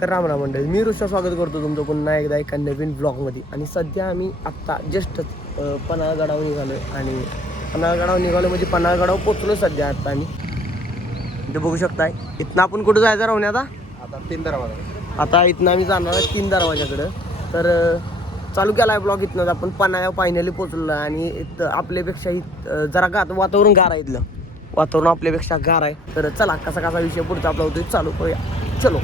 तर राम राम मंडळी मी ऋषा स्वागत करतो तुमचं पुन्हा एकदा एका नवीन ब्लॉगमध्ये आणि सध्या आम्ही आत्ता जस्टच पन्हाळगडावर निघालो आणि पन्हाळगडावर निघालो म्हणजे पन्हाळगडावर पोचलो सध्या आत्ता आम्ही. इथे बघू शकताय इथनं आपण कुठं जायचं राहून आता? आता तीन दरवाजा. आता इथनं आम्ही जाणार आहे तीन दरवाजाकडं तर चालू केला आहे ब्लॉग इथनं आपण पन्हाळ्यावर फायनली पोचलो आणि इथं आपल्यापेक्षा इथं जरा गा वातावरण गार आहे इथलं. वातावरण आपल्यापेक्षा गार आहे. तर चला कसा कसा विषय पुढचा आपला होतोय चालू करूया. चलो.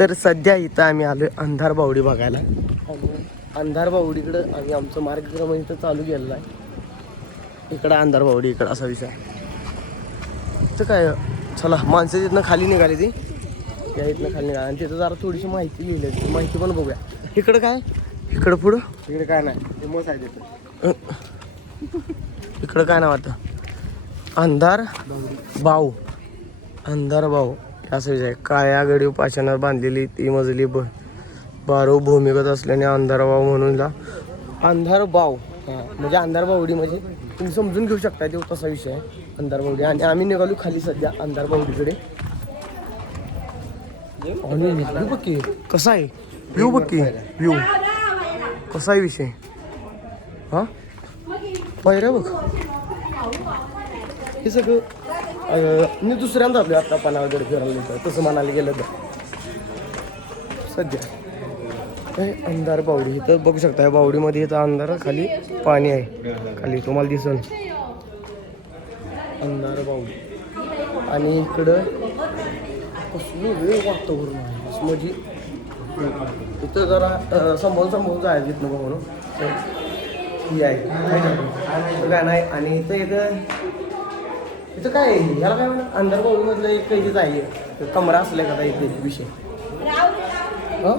तर सध्या इथं आम्ही आलो अंधार बावडी बघायला. अंधार बावडीकडं आम्ही आमचं मार्गक्रमण इथं चालू केलेलं आहे. इकडं अंधार बावडी इकडं असा विषय तर काय चला माणसं तिथनं खाली निघाली ती. या इथनं खाली निघाली. आणि तिथं जरा थोडीशी माहिती लिहिली माहिती पण बघूया. इकडं काय? इकडं पुढं? तिकडे काय नाही. ते मोस आहे तिथं. इकडं काय नाव आता? अंधार बाऊ. अंधार बाऊ. असं विषय. काळ्या गडी पाषाणात बांधलेली ती मजली ब बारो भूमिगत असल्याने अंधारबाव म्हणूनला म्हणून अंधार बाव म्हणजे अंधार बावडी म्हणजे तुम्ही समजून घेऊ शकता तो तसा विषय आहे अंधार बावडी आणि आम्ही निघालो खाली सध्या अंधार बावडीकडे आणि व्ह्यू कसा आहे? व्ह्यू बघ की व्ह्यू. कसा आहे विषय? हा? पायऱ्या बघ. हे सगळं मी दुसऱ्यांदा आपल्या आत्ता पानावगड फिरायला येतं तसं म्हणायला गेलं तर. सध्या. हे अंधार बावडी. इथं बघू शकता या बावडीमध्ये इथं अंधार खाली पाणी आहे. खाली तुम्हाला दिसल अंधार बावडी. आणि इकडं कसलं वेळ वातावरण आहे. म्हणजे इथं जरा अं, सांभाळून जायचं इथनं बघून ही आहे. काय नाही आणि इथं इथं इथं काय आहे? याला काय म्हणतात? अंधार मधलं एक काहीच आहे. कमरा असलं का एक विषय. हं?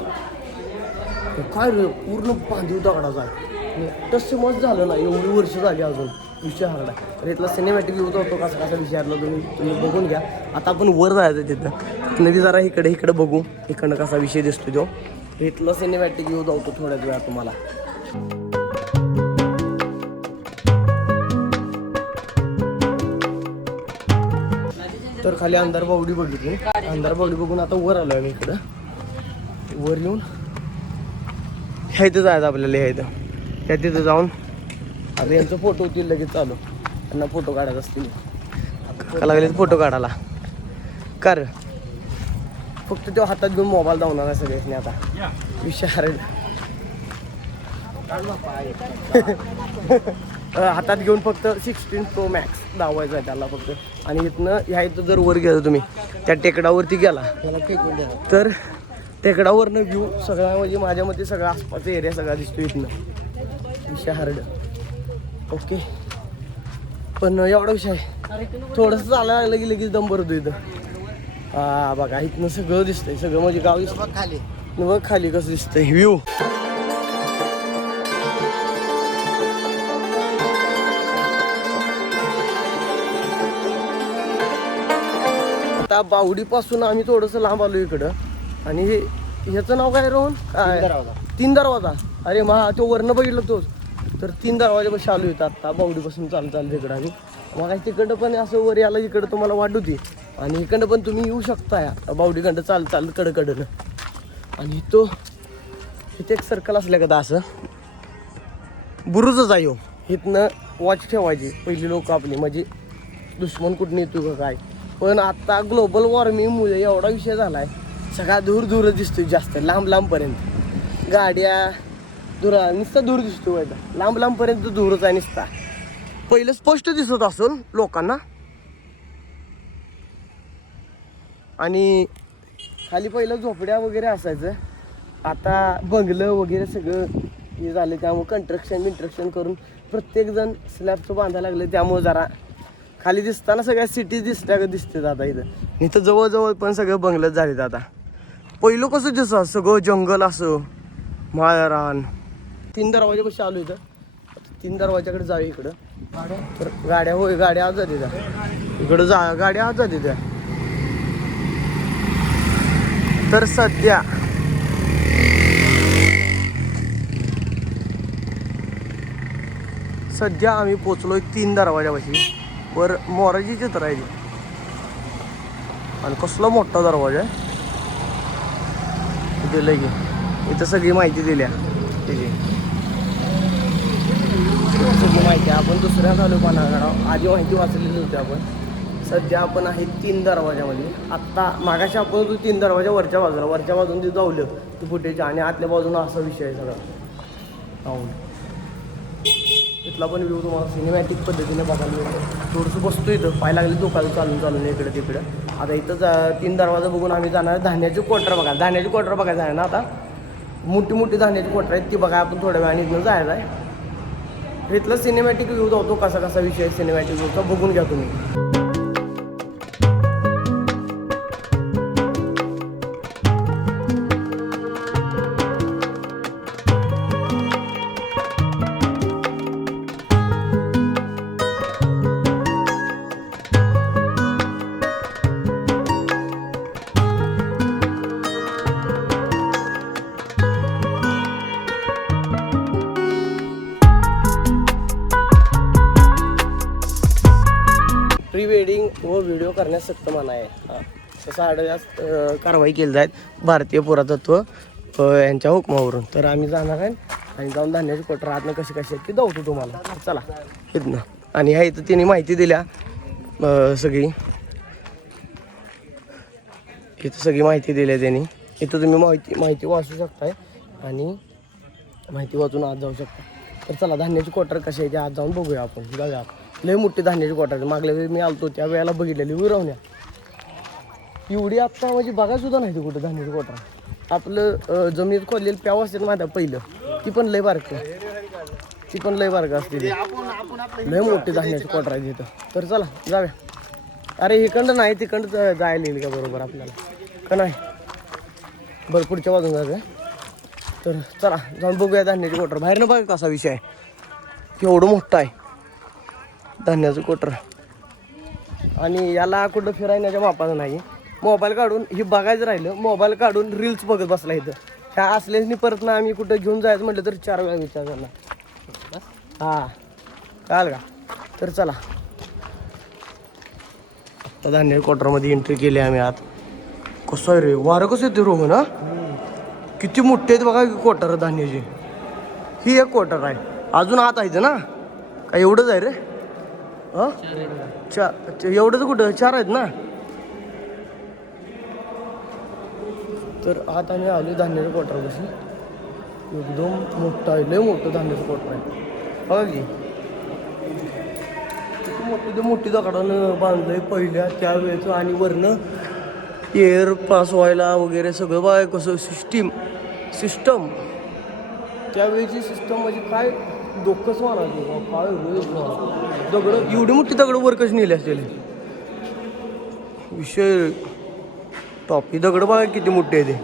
काय रे? पूर्ण बांधीव दगडाचा आहे. तसं मस्त झालं ना. एवढी वर्ष झाली अजून. विषय हरला. तर इथला सिनेमॅटिक येऊ होतो कसा कसा विचारला तुम्ही? तुम्ही बघून घ्या. आता आपण वर जायचं तिथं. तिथनं बी जरा इकडे इकडे बघू. इकडनं कसा विषय दिसतो तो. इथला सिनेमॅटिक येऊ होतो थोड्याच वेळा तुम्हाला. तर खाली अंधार बावडी बघितली. अंधार बावडी बघून आता वर आलोय मी इकडं. वर येऊन ह्या इथं जायचं आपल्याला ह्या इथं. त्या तिथं जाऊन आता यांचं फोटो होतील लगेच चालू. त्यांना फोटो काढायचे असतील. का लागले फोटो काढायला. कर. फक्त तो हातात घेऊन मोबाईल धावणार आहे सगळ्यांनी आता. विचार हातात घेऊन फक्त सिक्स्टीन प्रो मॅक्स दावायचं आहे त्याला फक्त. आणि इथनं ह्या इथं जर वर गेलं तुम्ही त्या टेकडावरती गेला तर टेकडावरनं व्ह्यू सगळा म्हणजे माझ्या मते सगळा आसपासचा एरिया सगळा दिसतो इथनं. विषय हार्ड ओके पण एवढा विषय आहे. थोडंसं चालायला लागलं की लगेच दम भरतो इथं. हा बघा इथनं सगळं दिसतंय. सगळं म्हणजे गाव दिसतं खाली. बघ खाली कसं दिसतंय. व्ह्यू आता बावडीपासून आम्ही थोडंसं लांब आलो इकडं. आणि हे ह्याचं नाव काय रोहन? काय? दरवाजा. तीन दरवाजा? अरे महा तो वर्ण बघितलं तोच. तर तीन दरवाजापाशी आलो इथं आता बावडीपासून चालू चालू इकडं आम्ही. मग तिकडं पण असं वर याला इकडं तुम्हाला वाट होती. आणि इकडं पण तुम्ही येऊ शकता या. बावडीकडं चाल चाल कडकडनं. आणि तो इथे एक सर्कल असल्या का असं? बुरुजच आहे ह्यो. इथनं वॉच ठेवायची. पहिली लोक आपली. म्हणजे दुश्मन कुठून येतो का काय? पण आता ग्लोबल वॉर्मिंगमुळे एवढा विषय झालाय. सगळा दूर दूरच दिसतोय जास्त लांब लांबपर्यंत गाड्या दूर नुसता दूर दिसतो आता लांब लांबपर्यंत दूरच आहे नुसता. पहिलं स्पष्ट दिसत असेल लोकांना. आणि खाली पहिलं झोपड्या वगैरे असायचं. आता बंगलं वगैरे सगळं हे झालं त्यामुळं कंस्ट्रक्शन बिंट्रक्शन करून प्रत्येकजण स्लॅबचं बांधायला लागलं. त्यामुळं जरा खाली दिसताना सगळ्या सिटी दिसत्या का दिसते आता इथं. इथं जवळजवळ पण सगळं बंगलंच झालेत आता. पहिलं कसं जसं सगळं जंगल असं. माळरान. तीन दरवाजापाशी आलो इथं. तीन दरवाज्याकडे जाऊ इकडं. तर गाड्या होय गाड्या आज जाते त्या इकडं जा गाड्या आज जाते त्या तर सध्या सध्या आम्ही पोचलोय तीन दरवाजापाशी वर मोराची चित्र आहे ती. आणि कसला मोठा दरवाजा आहे. दिलं की. इथं सगळी माहिती दिल्या. त्याची सगळी माहिती आपण दुसऱ्या चालू पानाकडं आधी माहिती वाचलेली होती आपण. सध्या आपण आहे तीन दरवाजामध्ये आत्ता मागाशी आपण होतो तीन दरवाजा वरच्या बाजूला. वरच्या बाजून ते जावलं ते फुटेज. आणि आतल्या बाजूला असा विषय आहे सगळा. हो. कुठला पण व्ह्यू तुम्हाला सिनेमॅटिक पद्धतीने बघायला मिळतो. थोडंसं बसतो इथं. पाय लागले दुकान चालून चालून इकडं तिकडं. आता इथं जा- तीन दरवाजा बघून आम्ही जाणार. धान्याची कोटर बघा धान्याची कोटर बघायचं आहे ना आता? मोठी मोठी धान्याची क्वार्टर आहेत ती बघा आपण थोड्या वेळाने इथनं जायला आहे. इथलं सिनेमॅटिक व्ह्यू जातो कसा कसा विषय सिनेमॅटिक व्ह्यूचा बघून घ्या तुम्ही. सक्त मना आहे. हा. तसं आडव्यास कारवाई केली जाईल. भारतीय पुरातत्व यांच्या हुकमावरून. तर आम्ही जाणार आहे आणि जाऊन धान्याची कोटर आतनं कशी कशी आहेत ती दावतो तुम्हाला. चला. इथनं. आणि ह्या इथं तिने माहिती दिल्या सगळी. इथं सगळी माहिती दिली आहे त्यांनी. इथं तुम्ही माहिती माहिती वाचू शकताय आणि माहिती वाचून आत जाऊ शकता. तर चला धान्याची कोटर कशी आहे ते आत जाऊन बघूया आपण. जाऊया आपण. लय मोठी धान्याची क्वार्टर आहे. मागल्या वेळी मी आलतो त्या वेळेला बघितलेली विरवण्या एवढी आत्ता म्हणजे बघा सुद्धा नाही ती कुठं धान्याची क्वार्टर आपलं जमिनीत खोदलेलं प्याव असते माझ्या पहिलं ती पण लय बारक ती पण लय बारक असते ती. लय मोठी धान्याची क्वार्टर आहे तिथं. तर चला जाऊया. अरे इकडं नाही तिकडं जायला येईल का बरोबर आपल्याला? का नाही? बरं पुढच्या बाजून जाऊया. तर चला जाऊन बघूया धान्याची कोटर बाहेरनं बघा कसा विषय आहे. केवढं मोठं आहे. धान्याचं कोटर. आणि याला कुठं फिरायण्याच्या मापाचं नाही. मोबाईल काढून ही बघायचं राहिलं मोबाईल काढून रील्स बघत बसला इथं. ह्या असल्याने परत ना आम्ही कुठं घेऊन जायचं म्हटलं तर चार वेळा विचार करणार हां. कळाल का? तर चला. आता धान्य क्वार्टरमध्ये एंट्री केली आम्ही आत. कसं आहे रे? वारं कसं येते रोग ना किती मोठे आहेत बघा क्वार्टर धान्याची. ही एक क्वार्टर आहे. अजून आत आहे ना? का एवढंच आहे रे? हा चार एवढंच कुठं? चार आहेत ना? तर आत आम्ही आलो धान्याच्या क्वार्टरपाशी एकदम मोठं आहे. लय मोठं धान्याचं क्वार्टर आहे. बघा की. किती मोठी ते मोठी दगडानं बांधलंय पहिल्या त्यावेळेचं आणि वरनं एअर पास व्हायला वगैरे सगळं बघा कसं सिस्टीम सिस्टम त्यावेळेची सिस्टम म्हणजे काय? डोकंच म्हणायचं बा, काय दगड दगडं एवढी मोठी दगड वर कशी नेली असेल विषय टॉपी दगड बघा किती मोठे आहे ते.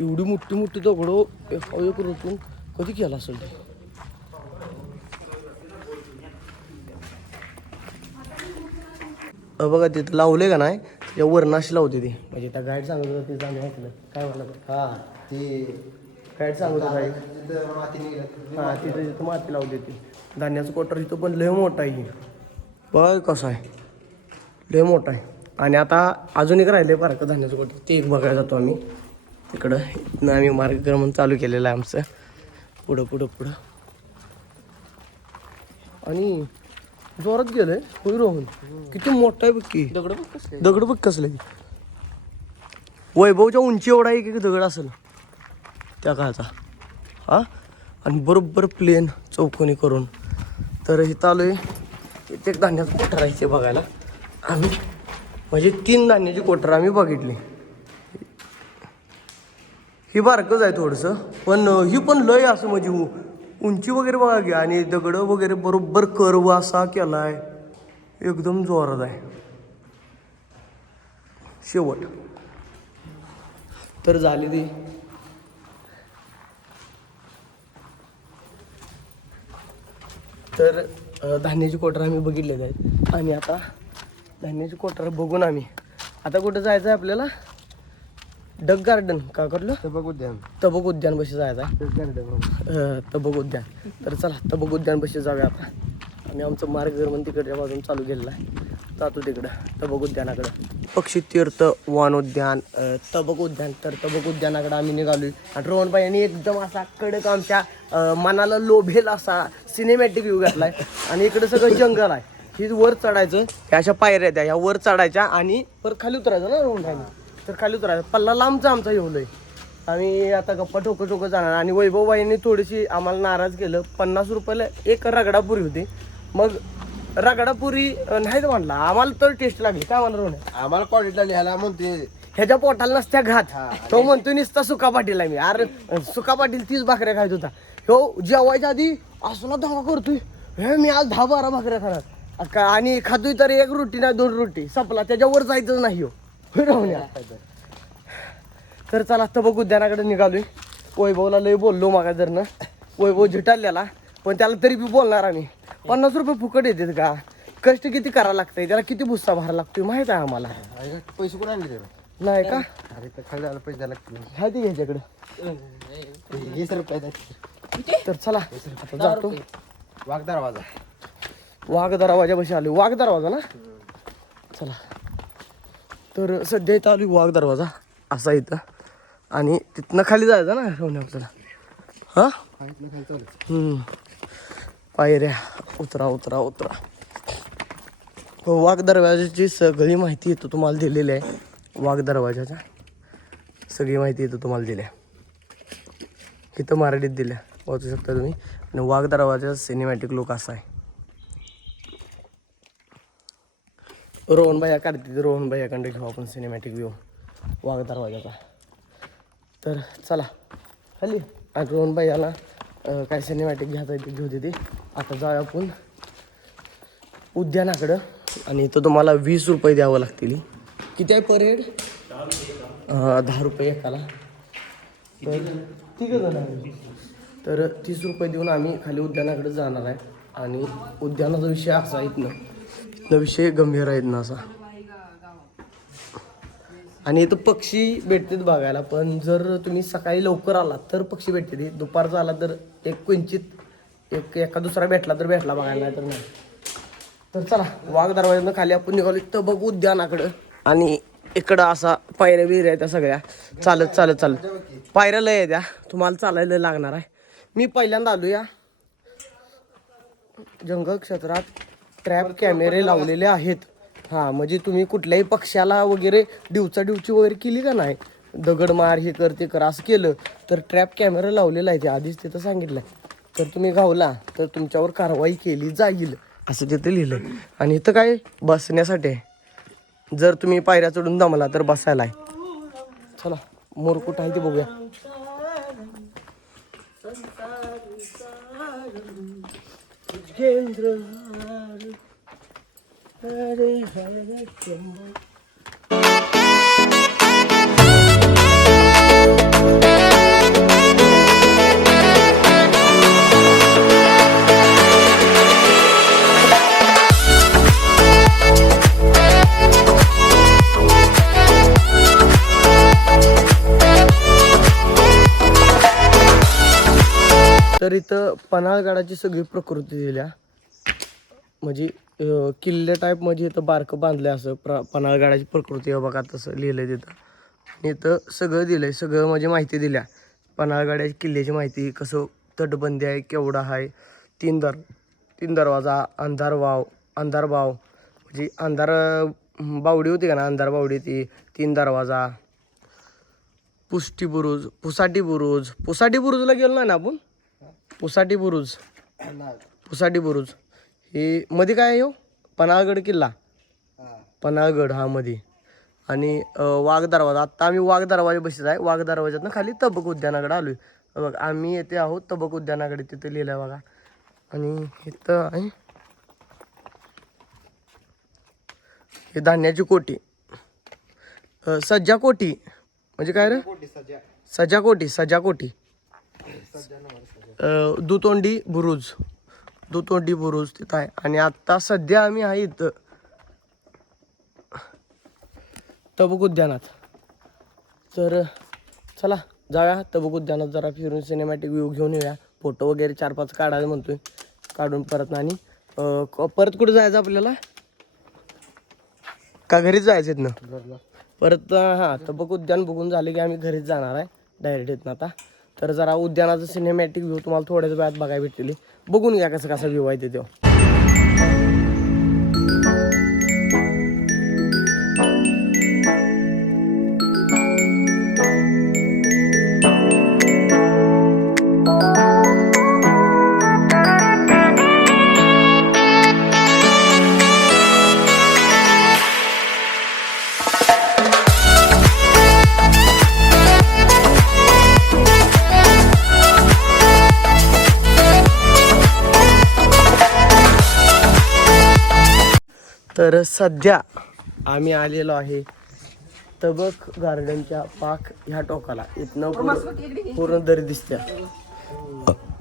एवढी मोठी मोठी दगडं एका एक रोटून कधी केला असेल ते? बघा तिथं लावले का नाही? त्या वरनं अशी लावते ती. म्हणजे त्या गाईड सांगत होता ते आम्ही ऐकलं काय म्हटलं हा ती गाईड सांगत होता. तिथं हा तिथं तिथं माती लावली ती धान्याचं कोटर इथं पण लय मोठा आहे. बघ कसं आहे. लय मोठा आहे. आणि आता अजून एक राहिले पार्क धान्याचं कोटर ते एक बघायला जातो आम्ही. तिकडं इथनं आम्ही मार्गक्रमण चालू केलेलं आहे आमचं. पुढं पुढं पुढं. आणि जोरात गेलंय होई रोहन? किती मोठा आहे बघ की. दगड बघ कसले. दगड बघ कसले वैभवच्या उंची एवढा आहे की दगड असेल. त्या काळचा. हा? आणि बरोबर प्लेन चौकोनी करून. तर हे चालू आहे एक धान्याचं कोटर आहे ते बघायला. आम्ही म्हणजे तीन धान्याची कोटर आम्ही बघितली. ही बारकंच आहे थोडंसं. पण ही पण लय असं म्हणजे उंची वगैरे बघा घ्या आणि दगडं वगैरे बरोबर कर्व असा केला आहे एकदम जोरात आहे. शेवट. तर झाली ती. तर धान्याची कोटर आम्ही बघितलेली आहेत. आणि आता धान्याची कोटर बघून आम्ही. आता कुठं जायचं आहे आपल्याला? डग गार्डन का करलं? बघू द्या तबक उद्यान बशी जायचं आहे. तबक उद्यान. तर चला तबक उद्यान बशी जाऊया आता. आम्ही आमचं मार्गदर्शन तिकडच्या बाजून चालू केलेलं आहे. जातो तिकडं तबक उद्यानाकडं. पक्षी तीर्थ वन उद्यान तबक उद्यान. तर तबक उद्यानाकडं आम्ही निघालोय. आणि रोहनबाई यांनी एकदम असा कडक आमच्या मनाला लोभेल असा सिनेमॅटिक व्ह्यू घातलाय. आणि इकडं सगळं जंगल आहे. ही वर चढायचं ह्या अशा पायऱ्या त्या ह्या वर चढायच्या आणि परत खाली उतरायचं ना रोहनबाईने तर खाली उतरायचं पल्ला लांबचा आमचा येऊलोय आम्ही आता गप्पा ठोकं ठोकं जाणार. आणि वैभवबाईंनी थोडीशी आम्हाला नाराज केलं. पन्नास रुपयाला एक रगडापुरी होती. मग रगडापुरी नाहीच म्हणला आम्हाला तर टेस्ट लागली. काय म्हणणार रोहन? आम्हाला क्वालिटीला लिहायला म्हणते ह्याच्या पोटाला नसत्या घात. हा. तो म्हणतो नुसता सुका पाटील आहे मी. अरे सुका पाटील तीस भाकऱ्या खायत होता. ह्यो जेवायच्या आधी असला धावा करतोय. हे मी आज दहा बारा भाकऱ्या खाणार. का आणि खातोय तर एक रोटी नाही दोन रोटी. संपला. त्याच्यावर जायचं नाही हो. तर चला आता बघ उद्यानाकडे निघालोय. वैभवला लय बोललो मागा जरनं वैभव झिटाळलेला पण त्याला तरी बी बोलणार आम्ही. पन्नास रुपये फुकट येतात का? कष्ट किती करावं लागतंय? त्याला किती भुस्सा भरायला लागतोय माहीत आहे आम्हाला. पैसे कोण आणले नाही का? अरे तर खाली जायला पैसे द्यायला लागतील हाय ते घ्यायच्याकडे. वीस रुपये. तर चला आता जातो. वाघ दरवाजा. वाघ दरवाजा बशी आलो वाघ दरवाजा ना? चला. तर सध्या इथं आलो वाघ दरवाजा असा इथं. आणि तिथनं खाली जायचं ना ठेवणे आपल्याला हां? पायऱ्या उतरा उतरा उतरा. हो, वाघ दरवाजाची सगळी माहिती येतो तुम्हाला दिलेली आहे. वाघ दरवाजाच्या सगळी माहिती येतो तुम्हाला दिली आहे. इथं मराठीत दिल्या वाचू शकता तुम्ही. आणि वाघ दरवाजा सिनेमॅटिक लोक असा आहे. रोहन भैया काढते रोहन भैयाकडे घेऊ आपण सिनेमॅटिक व्ह्यू वाघ दरवाजाचा. तर चला. खाली आणि रोहन भैयाला काय सिनेमॅटिक घ्यायचं आहे ते घेऊ देते. आता जाऊ आपण उद्यानाकडं. आणि इथं तुम्हाला वीस रुपये द्यावं लागतील. किती आहे पर हेड दहा रुपये एकाला. तर ठीक आहे. जण तर तीस रुपये देऊन आम्ही खाली उद्यानाकडे जाणार आहे. आणि उद्यानाचा विषय असा इथनं. इथनं विषय गंभीर आहेत ना असा. आणि इथं पक्षी भेटतात बघायला पण जर तुम्ही सकाळी लवकर आलात तर पक्षी भेटते दुपारचा आला तर एक क्विंचित एक एका दुसरा भेटला तर भेटला बघायला तर नाही. तर चला वाघ दरवाज्यानं खाली आपण निघालो तर बघ उद्यानाकडं. आणि इकडं असा पायऱ्या बिऱ्या आहेत त्या सगळ्या. चालत चालत चालत. पायऱ्या लय द्या त्या. तुम्हाला चालायला लागणार आहे. मी पहिल्यांदा आलो या जंगल क्षेत्रात. ट्रॅप कॅमेरे लावलेले आहेत. हां म्हणजे तुम्ही कुठल्याही पक्षाला वगैरे डिवचा डिवची वगैरे केली का नाही? दगड मार हे कर ते कर असं केलं तर ट्रॅप कॅमेरा लावलेला आहे ते. आधीच तिथं सांगितलं तर तुम्ही गावला तर तुमच्यावर कारवाई केली जाईल असं तिथं लिहिलं आणि इथं काय बसण्यासाठी आहे? जर तुम्ही पायऱ्या चढून दमला तर बसायला आहे. चला मोर कुठं आहे ते बघूया. अरे हरे चंबा तर इथं पन्हाळगडाची सगळी प्रकृती दिल्या. म्हणजे अं, किल्ले टाईप म्हणजे इथं बारकं बांधलं असं. प्र पन्हाळगडाची प्रकृती आहे बघा तसं लिहिलंय तिथं. आणि इथं सगळं दिलंय सगळं म्हणजे माहिती दिल्या. पन्हाळगडाच्या किल्ल्याची माहिती कसं तटबंदी आहे केवढा आहे तीन दर तीन दरवाजा अंधार वाव अंधार वाव म्हणजे अंधार अं, बावडी होती का ना अंधार बावडी ती तीन दरवाजा. पुष्टी बुरुज पुसाटी बुरुज. पुसाटी बुरुजला गेलो नाही ना आपण? पुसाटी बुरुज. पुसाटी बुरुज. हे मध्ये काय आहे हो? पन्हाळगड किल्ला. पन्हाळगड हा मध्ये. आणि वाघ दरवाजा आत्ता आम्ही वाघ दरवाजा बशीच आहे. वाघ दरवाजातनं खाली तबक उद्यानाकडे आलोय. बघ आम्ही येते आहोत तबक उद्यानाकडे. तिथं लिहिलं आहे बघा. आणि इथं आहे. हे धान्याची कोटी. सज्जा कोटी. म्हणजे काय रे? सजा कोटी सजा कोटी. दुतोंडी बुरुज. दुतोंडी बुरुज तिथं आहे. आणि आत्ता सध्या आम्ही आहे इथं. तबुक उद्यानात. तर चला जाऊया. तबुक उद्यानात जरा फिरून सिनेमॅटिक व्ह्यू घेऊन येऊया. फोटो वगैरे चार पाच काढायला म्हणतोय. काढून परत आणि परत कुठं जायचं आपल्याला? का घरीच जायचं इथनं? घरला. परत हां तबक उद्यान बघून झाले की आम्ही घरीच जाणार आहे. डायरेक्ट इथनं आता. तर जरा उद्यानाचं सिनेमॅटिक व्ह्यू तुम्हाला थोड्याच वेळात बघायला भेटतील. बघून घ्या कसं कसा व्ह्यू आहे ते तर सध्या आम्ही आलेलो आहे तबक गार्डनच्या पाक ह्या टोकाला. इथनं पूर्ण- पूर्ण दरी दिसते.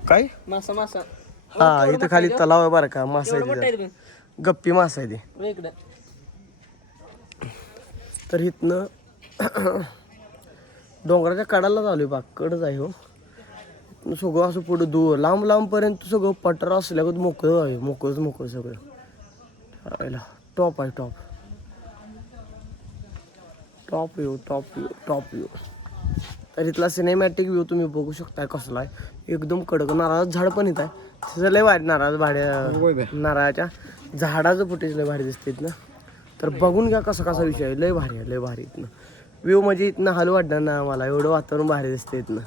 काय? मासा मासा. हा इथं खाली तलाव आहे बरं का मासा आहे तिथं. गप्पी मासा आहे ते. इकडे तर इथनं डोंगराच्या कडाला चालू आहे बाग कडच आहे हो. इथनं सगळं असं पुढं दूर. लांब लांबपर्यंत सगळं पटर असल्यागत मोकळं आहे. मोकळंच मोकळं सगळं. टॉप आहे top top view top view top view तर इथला सिनेमॅटिक व्ह्यू तुम्ही बघू शकताय कसला आहे. एकदम कडक नारळाचं झाड पण इथं आहे. त्याचं लय भारी नारळ भाड्या नारळाच्या झाडाचं फुटेज लय भारी दिसते इथनं. तर बघून घ्या कसा कसा विषय आहे. लय भारी आहे लय भारी इथनं. व्ह्यू म्हणजे इथनं हालू वाटणार ना मला एवढं वातावरण भारी दिसते इथनं.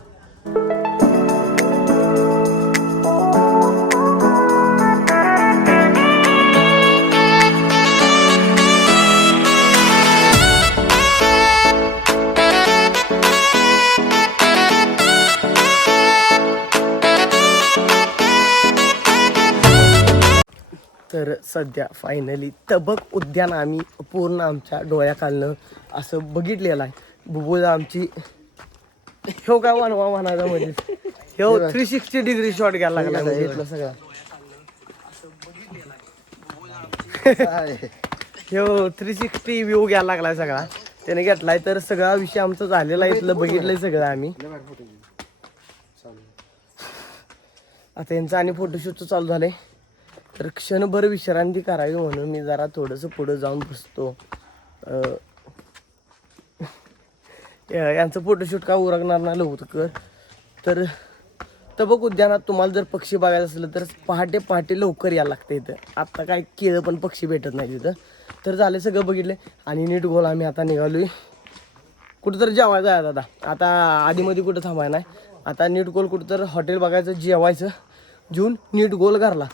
तर सध्या फायनली तबक उद्यान आम्ही पूर्ण आमच्या डोळ्याखालनं असं बघितलेलं आहे. बुबुळ आमची ह्यो काय मानवा म्हणायचा म्हणजे ह्यो थ्री सिक्स्टी डिग्री शॉट घ्यायला लागला म्हणजे. इथलं सगळं. ह्यो थ्री सिक्स्टी व्ह्यू घ्यायला लागलाय सगळा. त्याने घेतलाय तर सगळा विषय आमचा झालेला आहे इथलं बघितलंय सगळं आम्ही. आता यांचं आणि फोटोशूटचं चालू झालंय. तर क्षणभर विश्रांती करावी म्हणून मी जरा थोडंसं पुढं जाऊन बसतो. यांचं फोटोशूट का उरकणार ना लवकर. तर तबक उद्यानात तुम्हाला जर पक्षी बघायचं असलं तर पहाटे पहाटे लवकर यायला लागतं इथं. आत्ता काय केळं पण पक्षी भेटत नाही तिथं तर झालं सगळं बघितलं आणि नीट गोल आम्ही आता निघालोय. कुठंतरी जेवायचं आहे दादा. आता आधीमध्ये कुठं थांबाय नाही. आता नीट गोल कुठं तर हॉटेल बघायचं जेवायचं. जेवून नीट गोल घरला